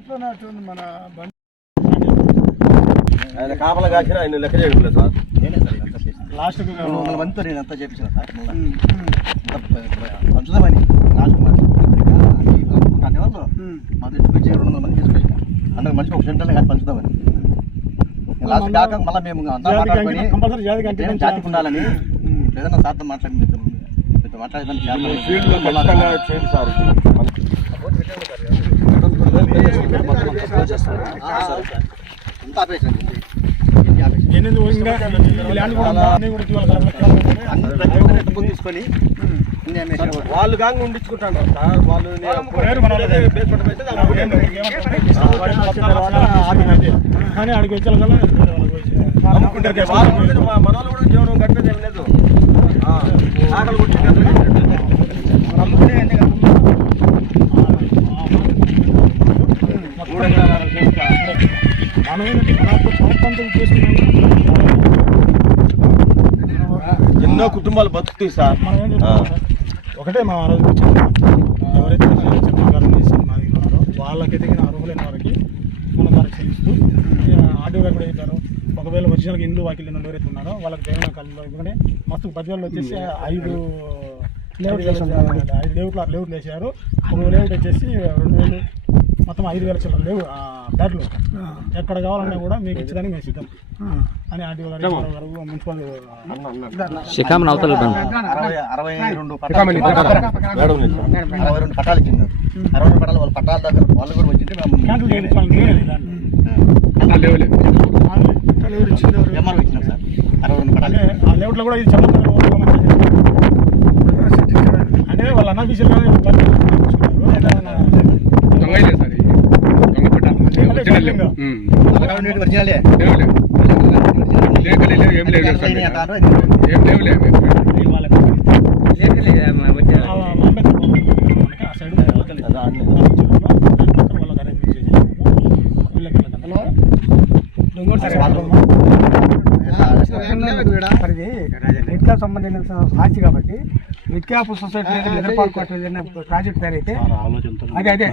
దాంట్లోనే అట్టుంది మన బండి ఆయన కాపలా కాసిన ఆయన లెక్క లేదు సార్. లాస్ట్ రెండు వందల మందితో నేను అంతా చేపించిన సార్. పంచుదామని లాస్ట్ మాట అనుకుంటానే వాళ్ళు మా దగ్గరికి వచ్చి రెండు వందల మంది ఒక సెంటర్ కానీ పంచుదామని లాస్ట్ కాక మళ్ళీ మేము అంతా మాట్లాడుకొని జాతికి ఉండాలని ఏదైనా సార్తో మాట్లాడి మీతో. మీతో మాట్లాడేదాన్ని ఫీల్డ్ తీసుకొని. వాళ్ళు కాంగ ఉండించుకుంటాను సార్ వాళ్ళు. కానీ ఆడికి వచ్చే అమ్ముకుంటారు. మన వాళ్ళు కూడా జీవనం గడిపేది ఏం లేదు ఆ, ఆకలి కొట్టి గంటలు అమ్ముకునే అన్ని కాదు. మూడు ఎకరాల అరవై సెంట్లు. మనమేంటి మన స్వార్థంతో చేసుకున్నాం ఎన్నో కుటుంబాలు బతుకుతాయి సార్. ఒకటే మా ఆ రోజు ఎవరైతే చేసి వాళ్ళకి ఎదిగిన అర్హులైన వారికి మనం దానికి చెల్లిస్తూ ఆడియో కూడా చెప్పారు ఒకవేళ ఒరిజినల్గా వాకిల్ ఉన్న ఎవరైతే ఉన్నారో వాళ్ళకి జగన్ కాలంలో ఎందుకంటే మస్తు పదివేలు వచ్చేసి ఐదు లేఅవుట్ ఐదు లేఅవుట్లు లేఅవుట్లు వేసారు ఒక లేఅవుట్ వచ్చేసి రెండు వేలు మొత్తం ఐదు వేల చిల్లర లేవు. బ్యాట్లు ఎక్కడ కావాలన్నా కూడా మీకు ఇచ్చడానికి మేము సిద్ధం. అని ఆర్డీఓ గారు మున్సిపల్ అవతల అరవై అరవై రెండు పట్టాలు. అరవై రెండు పట్టాలు ఇచ్చింది అరవై రెండు పట్టాలు వాళ్ళ పట్టాల దగ్గర వాళ్ళు కూడా వచ్చింటే మేము క్యాన్సిల్ చేయించుకోవాలి లేదు దాంట్లో. ఎంఆర్ఓ ఇచ్చినాం సార్. అరవై రెండు పట్టాలు అంటే ఆ కూడా ఇది. అంటే వాళ్ళ. దొంగ. అంటే ఒరిజినల్. లేఖలు లేవు, ఏం లేవు ఏం లేవు లేవు సరే, మిట్కా సంబంధించిన సాక్షి కాబట్టి మిట్కాపు సొసైటీ ప్రాజెక్ట్ తయారైతే అదే అదే.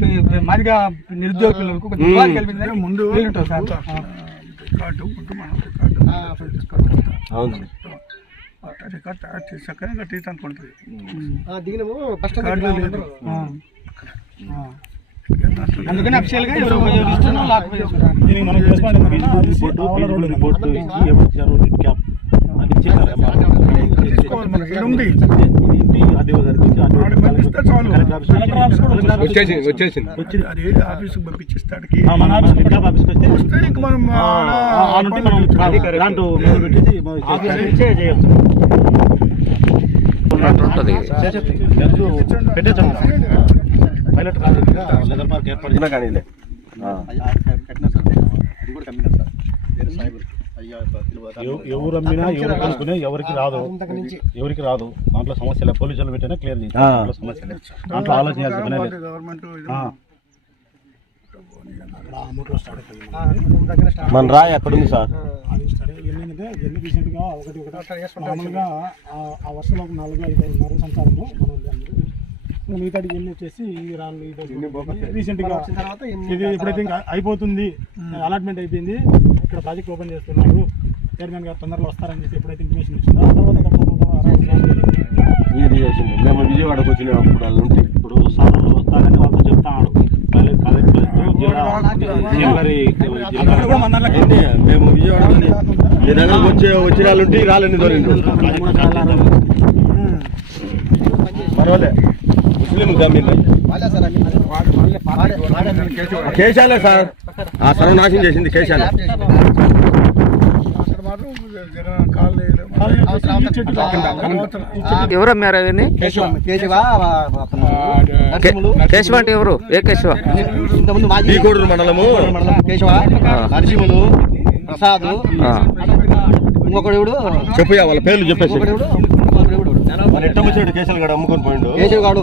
పి- మాదిగా నిరుద్యోగ పిల్లలకు కొంచెం ఉపాధి కల్పించడానికి ముందు సార్. ఆ. రికార్డు తయారు చేశాకనే కట్టించడానికి ఉంటుంది ఆ. ఆ. అందుకని అఫీషియల్గా ఎవరు ఎవరు ఇష్టమో లాక్ చేసుకుంటారు. దీనికి మనం అది ఆవల రోడ్డు వచ్చేసింది వచ్చేసింది అది ఆఫీస్కి పంపించేస్తాడికి వస్తే ఇంక మనం కానీ ఇదే. సార్ అది కూడా కమ్మినా సార్. వేరే ఎవరు అమ్మినా ఎవరు కొనుక్కునే ఎవరికి రాదు. ఎవరికి రాదు. దాంట్లో సమస్యలే పోలీసులు పెట్టినా క్లియర్ చేసి. దాంట్లో సమస్యలే. దాంట్లో ఆలోచించాల్సిన పనే లేదు గవర్నమెంట్ ఆ. మన రాయి ఎక్కడ ఉంది సార్. ఒకటి ఒకటి మామూలుగా ఆ- వర్షంలో నాలుగు ఐదు ఐదున్నర సంచారము అందరూ మిగతా ఎన్ని వచ్చేసి ఈ రాళ్ళు ఇది రీసెంట్గా ఇది ఎప్పుడైతే ఇంకా అయిపోతుంది అలాట్మెంట్ అయిపోయింది ఇక్కడ ప్రాజెక్ట్ ఓపెన్ చేస్తున్నారు చైర్మన్ గారు తొందరలో వస్తారని చెప్పి ఎప్పుడైతే ఇన్ఫర్మేషన్ వచ్చిందో ఆ తర్వాత ఇది చేసింది మేము విజయవాడకు వచ్చినప్పుడు వాళ్ళు ఉంటే ఇప్పుడు సార్ వస్తారని వాళ్ళతో ఏంటి? మేము విజయవాడ మీ దగ్గరకు వచ్చే వచ్చిన వాళ్ళు ఉంటే రాలని దొరిండు పర్వాలే కేశాలే సార్. ఆ సర్వనాశనం చేసింది కేశాలే. ఎవరు అమ్మారు అవన్నీ కేశవ. అంటే ఎవరు? ఏ కేశవ? బీకోడూరు మండలము. మండలం కేశవ? నరసింహులు. ప్రసాద్. ఇంకొకడు చెప్పయ్యా వాళ్ళ పేర్లు చెప్పేసి ఇంకొకడు ఎవడు ఇంకొకడు ఎవడు మన ఎట్టం వచ్చాడు కేశాలు గడ అమ్ముకొని పోయిండు. కేశవ్ గాడు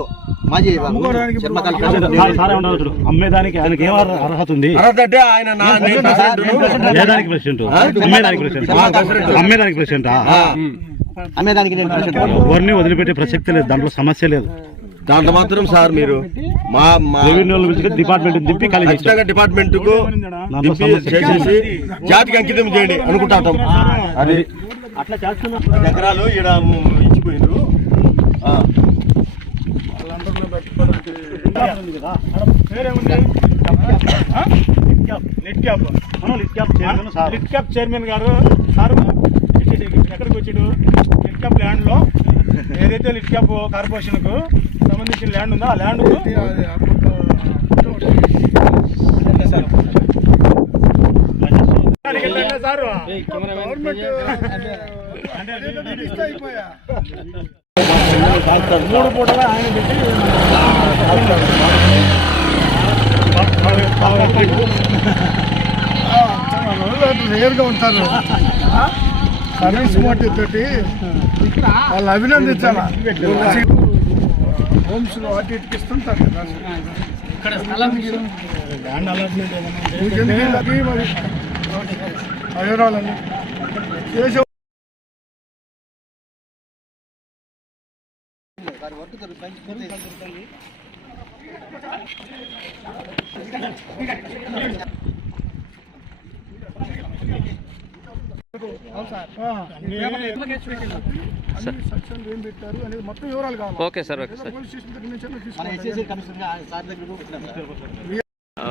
మాజీ అమ్ముకోవడానికి ఇప్పుడు చర్మకాల సార్ ప్రెసిడెంట్. సారే ఉండవచ్చు అమ్మేదానికి ఆయనకి ఏం అర్హ- అర్హత ఉంది? అర్హత అంటే ఆయన నా నేను ప్రెసిడెంట్ను. ఏదానికి ప్రెసిడెంట్ అమ్మేదానికి ప్రెసిడెంట్ అమ్మేదానికి ప్రెసిడెంట్ ఆ. అమ్మేదానికి నేను ప్రెసిడెంట్. ఎవరిని వదిలిపెట్టే ప్రసక్తి లేదు. దాంట్లో సమస్య లేదు. దాంట్లో మాత్రం సార్ మీరు మా డిపార్ట్మెంట్ దింపి ఖచ్చితంగా డిపార్ట్మెంట్కు చేసేసి జాతికి అంకితం చేయండి అనుకుంటాం అది. అట్లా చేస్తున్నా. పది ఎకరాలు ఈడ ఇచ్చిపోయిండ్రు ఆ. పేరేముంది నెట్ క్యాప్ లిట్ క్యాప్ చైర్మన్ గారు సార్ ఎక్కడికి వచ్చిండు? లిట్ క్యాప్ ల్యాండ్లో ఏదైతే లిట్ క్యాప్ కార్పొరేషన్కు సంబంధించిన ల్యాండ్ ఉందో ఆ ల్యాండ్ సార్. మూడు పూటలు ఆయన పెట్టి నేరుగా ఉంటారు సర్వీస్ మోటివ్ తోటి వాళ్ళు అభినందించాలా హోమ్స్లో అటు ఇటుకి ఇస్తుంటారు కదా. అయ్యరాలని చేసే అన్ని సెక్షన్లు ఏం పెట్టారు అనేది మొత్తం వివరాలు కావాలి okay sir okay sir. Police station దగ్గర నుంచి మన తీసుకోవాలి ఎస్ఎస్సీ కమిషనర్ సార్. దగ్గర వచ్చినాం సార్. ఆ,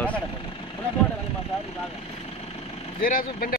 జీరాజు బండి